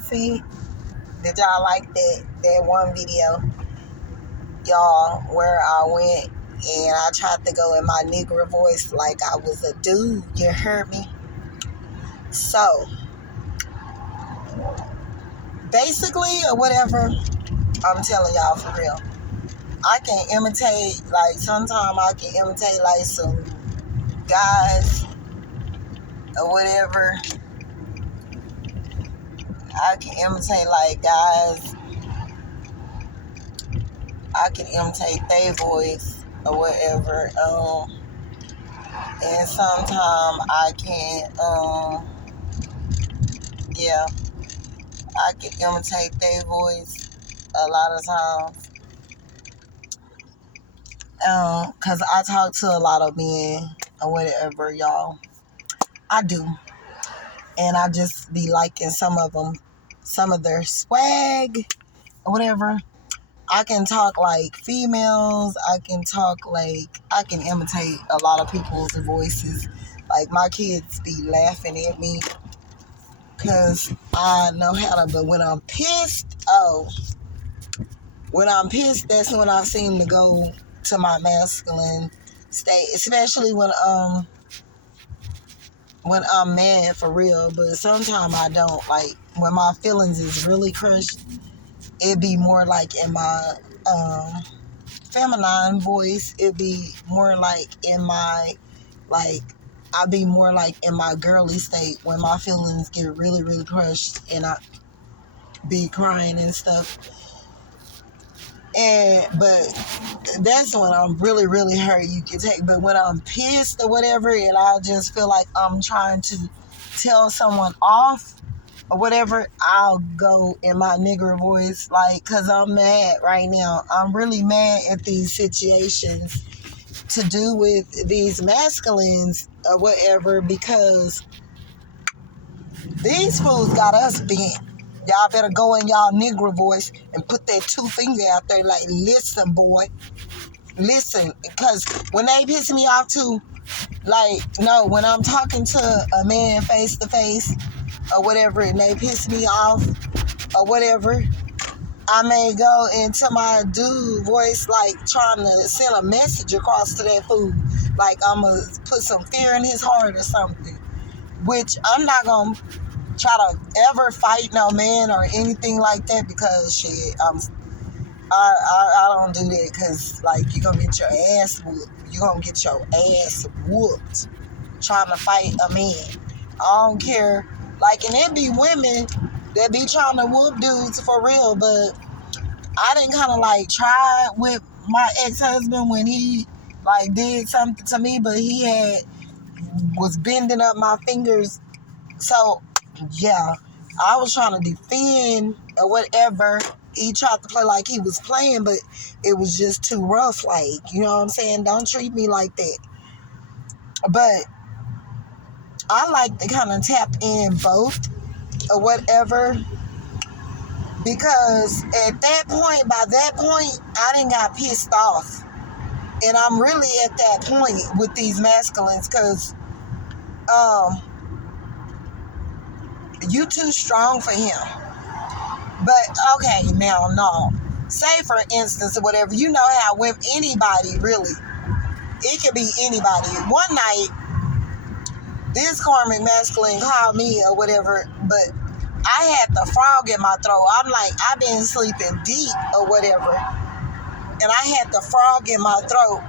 See, did y'all like that one video, y'all, where I went and I tried to go in my Negro voice like I was a dude? You heard me? So basically, or whatever, I'm telling y'all for real. I can imitate, like sometimes I can imitate like some guys or whatever. I can imitate like guys. I can imitate their voice or whatever. And sometimes I can, yeah, I can imitate their voice a lot of times. Cause I talk to a lot of men or whatever, y'all. I do, and I just be liking some of them, some of their swag or whatever. I can talk like females. I can imitate a lot of people's voices. Like my kids be laughing at me because I know how to, but when I'm pissed, when I'm pissed, that's when I seem to go to my masculine state, especially when I'm mad for real. But sometimes I don't. Like when my feelings is really crushed, it be more like in my feminine voice. It be more like in my like I be more like in my girly state when my feelings get really really crushed and I be crying and stuff. But that's when I'm really, really hurt. You can take, but when I'm pissed or whatever, and I just feel like I'm trying to tell someone off or whatever, I'll go in my nigger voice, like, cause I'm mad right now. I'm really mad at these situations to do with these masculines or whatever, because these fools got us bent. Y'all better go in y'all Negro voice and put that two finger out there like, listen, boy. Listen. Because when they piss me off too, like, no, when I'm talking to a man face to face or whatever and they piss me off or whatever, I may go into my dude voice like trying to send a message across to that fool. Like I'm going to put some fear in his heart or something. Which I'm not going to try to ever fight no man or anything like that, because shit, I don't do that, because like you're gonna get your ass whooped. You're gonna get your ass whooped trying to fight a man. I don't care. Like, and it be women that be trying to whoop dudes for real, but I didn't kind of like try with my ex-husband when he like did something to me, but he was bending up my fingers. So yeah, I was trying to defend or whatever. He tried to play like he was playing, but it was just too rough. Like, you know what I'm saying? Don't treat me like that. But I like to kind of tap in both or whatever, because by that point, I didn't got pissed off. And I'm really at that point with these masculines, because you too strong for him. But okay, now no. Say for instance or whatever, you know how with anybody really, it could be anybody. One night, this karmic masculine called me or whatever, but I had the frog in my throat. I'm like, I've been sleeping deep or whatever, and I had the frog in my throat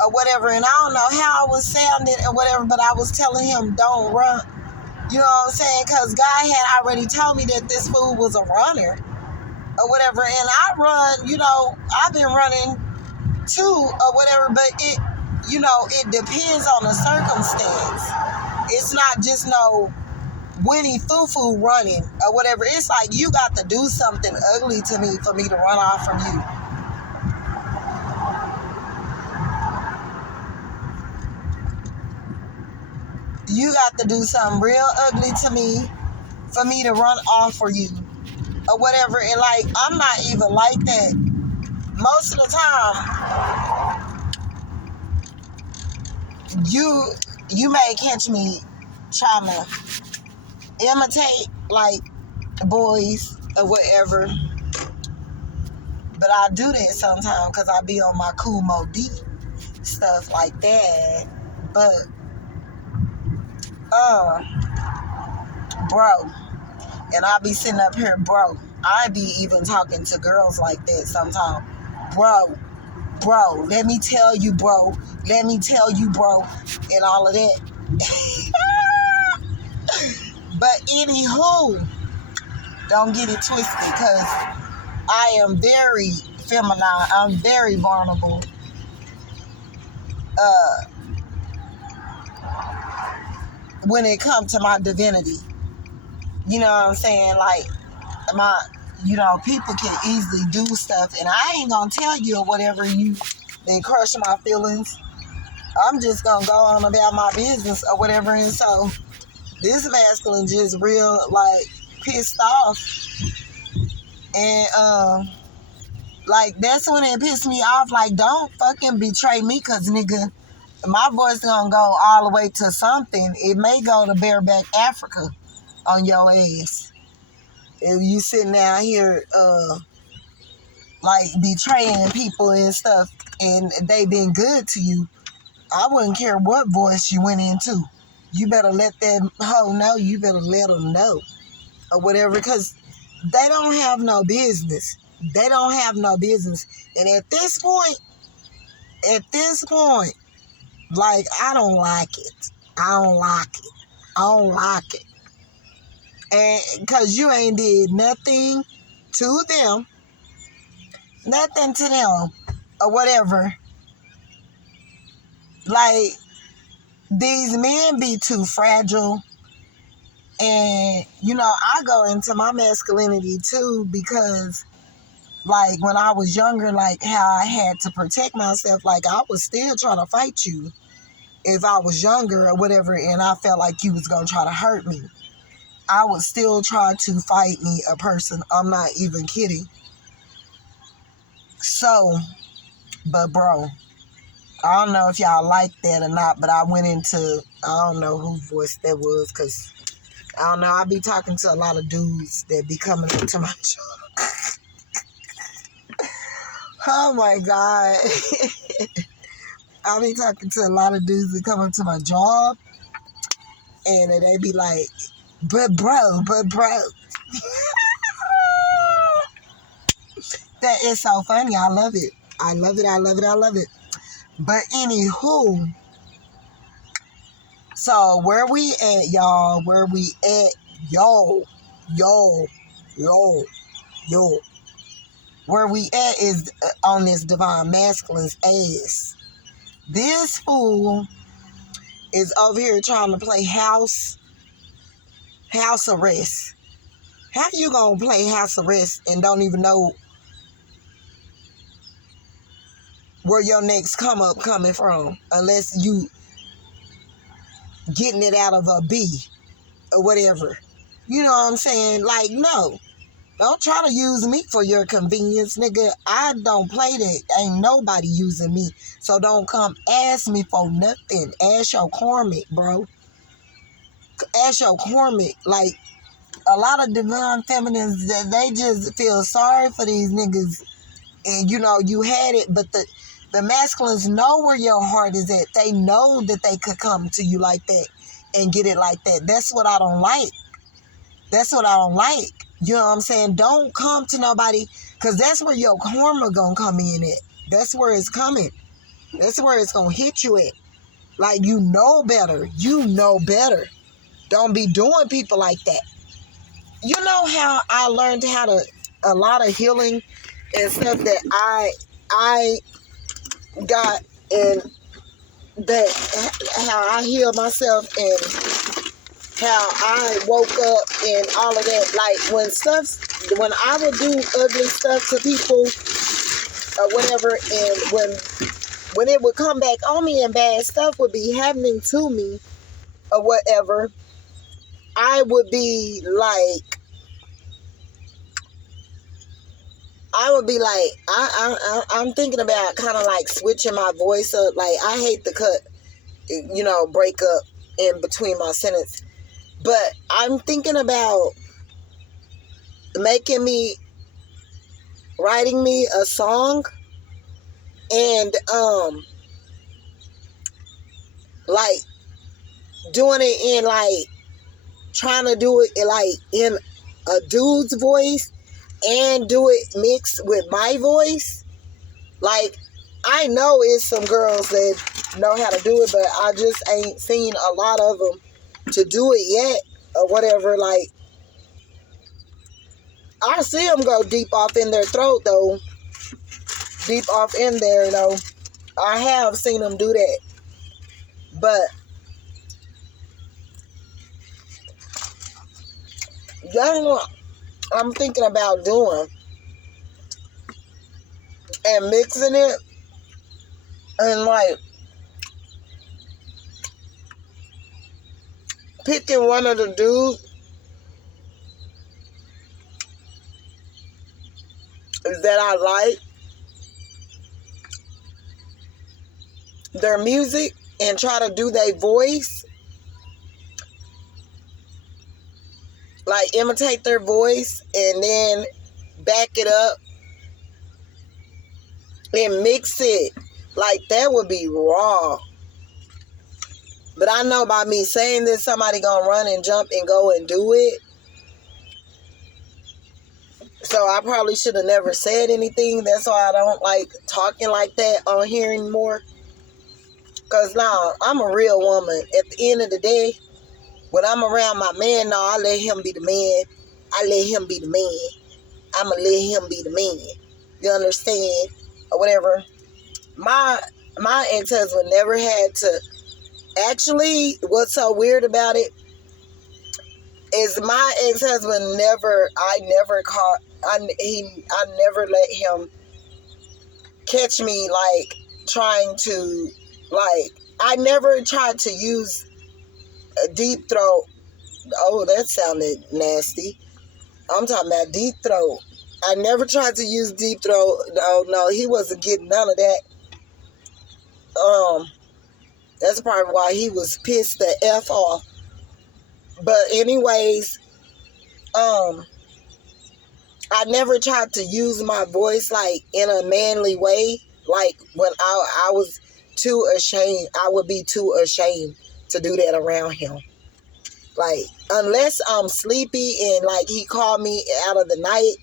or whatever, and I don't know how I was sounding or whatever, but I was telling him, don't run. You know what I'm saying? Because God had already told me that this fool was a runner or whatever, and I run, I've been running too or whatever, but it depends on the circumstance. It's not just no Winnie Foo running or whatever. It's like you got to do something ugly to me for me to run off from you. You got to do something real ugly to me for me to run off for you or whatever. And like, I'm not even like that. Most of the time, you may catch me trying to imitate like boys or whatever. But I do that sometimes because I be on my cool mode stuff like that. But bro, and I be sitting up here, bro. I be even talking to girls like that sometimes. Bro, let me tell you, bro. Let me tell you, bro, and all of that. But anywho, don't get it twisted, because I am very feminine. I'm very vulnerable. When it comes to my divinity, you know what I'm saying? Like people can easily do stuff, and I ain't gonna tell you or whatever then crush my feelings. I'm just gonna go on about my business or whatever. And so this masculine just real like pissed off, and like that's when it pissed me off. Like, don't fucking betray me, cause nigga, my voice gonna go all the way to something. It may go to bareback Africa on your ass if you sitting down here like betraying people and stuff, and they been good to you. I wouldn't care what voice you went into. You better let that hoe know. You better let them know or whatever, because they don't have no business. They don't have no business. And at this point, like, I don't like it. I don't like it. And because you ain't did nothing to them, or whatever. Like, these men be too fragile. And, I go into my masculinity too, because, like, when I was younger, like, how I had to protect myself, like, I was still trying to fight you if I was younger or whatever, and I felt like you was going to try to hurt me. I would still try to fight me, a person. I'm not even kidding. So, but bro, I don't know if y'all like that or not, but I went into, I don't know whose voice that was, because I don't know, I be talking to a lot of dudes that be coming into my job. Oh my God. I be talking to a lot of dudes that come into my job, and they be like, but bro. That is so funny. I love it. I love it. But anywho, so where we at, y'all? Where we at, yo? Where we at is on this divine masculine's ass. This fool is over here trying to play house arrest. How you gonna play house arrest and don't even know where your next come up coming from, unless you getting it out of a B or whatever? You know what I'm saying? Like, no. Don't try to use me for your convenience, nigga. I don't play that. Ain't nobody using me. So don't come ask me for nothing. Ask your Karmic, bro. Ask your Karmic. Like, a lot of divine feminines, they just feel sorry for these niggas. And, you had it, but the masculines know where your heart is at. They know that they could come to you like that and get it like that. That's what I don't like. You know what I'm saying? Don't come to nobody, because that's where your karma gonna come in at. That's where it's coming. That's where it's gonna hit you at. Like, you know better. Don't be doing people like that. You know how I learned a lot of healing and stuff that I got, and that how I healed myself and how I woke up and all of that. Like, when I would do ugly stuff to people or whatever, and when it would come back on me and bad stuff would be happening to me or whatever, I would be like, I'm thinking about kind of like switching my voice up. Like, I hate to break up in between my sentence. But I'm thinking about writing me a song, and like doing it in like trying to do it like in a dude's voice and do it mixed with my voice. Like, I know it's some girls that know how to do it, but I just ain't seen a lot of them to do it yet or whatever. Like, I see them go deep off in their throat though. Deep off in there though. I have seen them do that. But that's what I'm thinking about doing. And mixing it. And like picking one of the dudes that I like, their music, and try to do their voice. Like imitate their voice and then back it up and mix it. Like, that would be raw. But I know by me saying this, somebody gonna run and jump and go and do it. So I probably should have never said anything. That's why I don't like talking like that on here anymore. Because now I'm a real woman. At the end of the day, when I'm around my man, no, I let him be the man. I let him be the man. I'm going to let him be the man. You understand? Or whatever. My ex-husband never had to. Actually, what's so weird about it is my ex-husband I never let him catch me like trying to, like, I never tried to use a deep throat. Oh, that sounded nasty. I'm talking about deep throat. I never tried to use deep throat. No, he wasn't getting none of that. That's probably why he was pissed the F off. But anyways, I never tried to use my voice like in a manly way. Like when I was too ashamed, I would be too ashamed to do that around him. Like, unless I'm sleepy and like he called me out of the night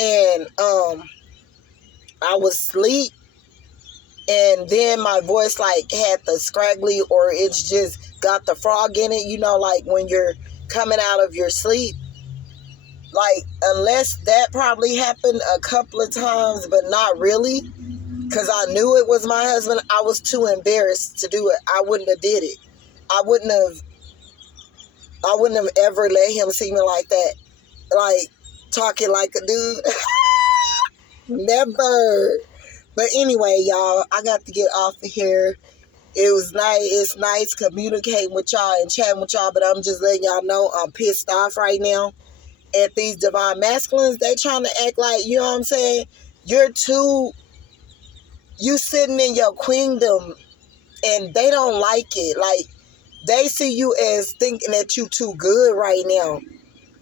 and I was asleep and then my voice like had the scraggly or it's just got the frog in it, you know, like when you're coming out of your sleep. Like, unless that probably happened a couple of times, but not really, because I knew it was my husband, I was too embarrassed to do it. I wouldn't have did it. I wouldn't have ever let him see me like that, like talking like a dude. Never. But anyway, y'all, I got to get off of here. It was nice. It's nice communicating with y'all and chatting with y'all, but I'm just letting y'all know I'm pissed off right now at these divine masculines. They trying to act like, you know what I'm saying? You sitting in your queendom and they don't like it. Like, they see you as thinking that you too good right now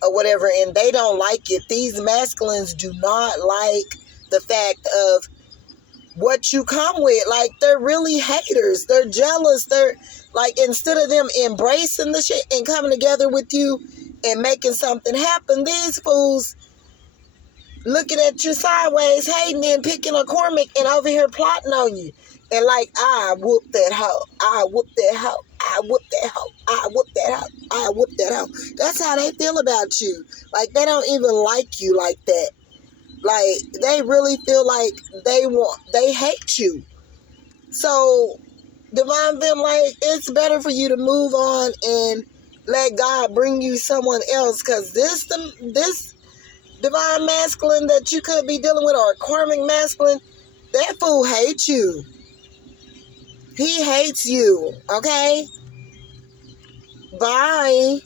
or whatever, and they don't like it. These masculines do not like the fact of what you come with. Like, they're really haters. They're jealous. They're like, instead of them embracing the shit and coming together with you and making something happen, these fools looking at you sideways, hating and picking a Karmic and over here plotting on you. And like, I whoop that hoe. I whoop that hoe. I whoop that hoe. I whoop that hoe. I whoop that hoe. That's how they feel about you. Like, they don't even like you like that. Like, they really feel like they hate you. So, Divine Fem, like, it's better for you to move on and let God bring you someone else. Because this divine masculine that you could be dealing with, or a karmic masculine, that fool hates you. He hates you, okay? Bye.